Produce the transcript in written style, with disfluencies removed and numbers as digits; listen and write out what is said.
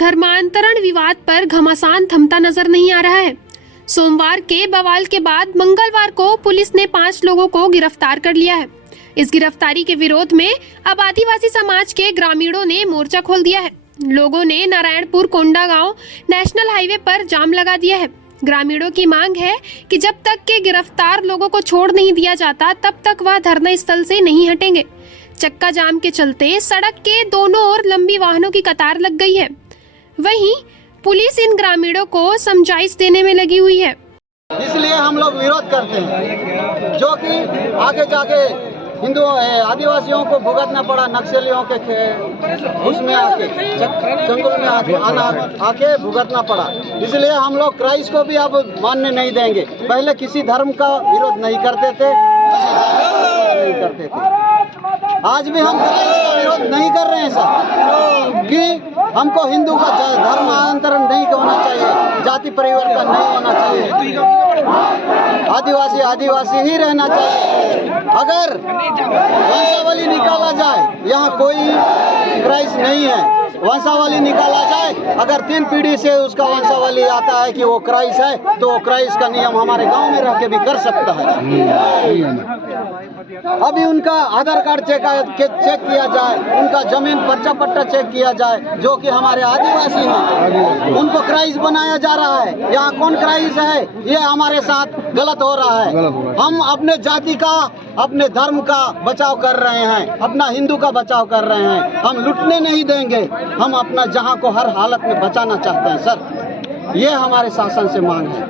धर्मांतरण विवाद पर घमासान थमता नजर नहीं आ रहा है। सोमवार के बवाल के बाद मंगलवार को पुलिस ने 5 लोगों को गिरफ्तार कर लिया है। इस गिरफ्तारी के विरोध में अब आदिवासी समाज के ग्रामीणों ने मोर्चा खोल दिया है। लोगों ने नारायणपुर कोंडागांव नेशनल हाईवे पर जाम लगा दिया है। ग्रामीणों की मांग है कि जब तक के गिरफ्तार लोगों को छोड़ नहीं दिया जाता तब तक वह धरना स्थल से नहीं हटेंगे। चक्का जाम के चलते सड़क के दोनों ओर लंबी वाहनों की कतार लग गई है। वहीं पुलिस इन ग्रामीणों को समझाइश देने में लगी हुई है। इसलिए हम लोग विरोध करते हैं, जो कि आगे जाके हिंदू आदिवासियों को भुगतना पड़ा नक्सलियों के उसमें आके जंगल में आके भुगतना पड़ा। इसलिए हम लोग क्राइस्ट को भी अब मानने नहीं देंगे। पहले किसी धर्म का विरोध नहीं करते थे, आज भी हम क्राइस्ट का विरोध नहीं कर रहे हैं सर, कि हमको हिंदू का धर्मांतरण नहीं होना चाहिए, जाति परिवर्तन नहीं होना चाहिए, आदिवासी ही रहना चाहिए। अगर वंशावली निकाला जाए, यहाँ कोई क्राइस्ट नहीं है, वंशावली निकाला जाए, अगर 3 पीढ़ी से उसका वंशावली आता है कि वो क्राइस्ट है, तो वो क्राइस्ट का नियम हमारे गांव में रह के भी कर सकता है। अभी उनका आधार कार्ड चेक किया जाए, उनका जमीन पर्चा पट्टा चेक किया जाए, जो कि हमारे आदिवासी हैं, उनको क्राइस्ट बनाया जा रहा है। यहाँ कौन क्राइस्ट है, ये हमारे साथ गलत हो रहा है। हम अपने जाति का, अपने धर्म का बचाव कर रहे हैं, अपना हिंदू का बचाव कर रहे हैं। हम लुटने नहीं देंगे, हम अपना जहां को हर हालत में बचाना चाहते हैं सर। ये हमारे शासन से मांग है।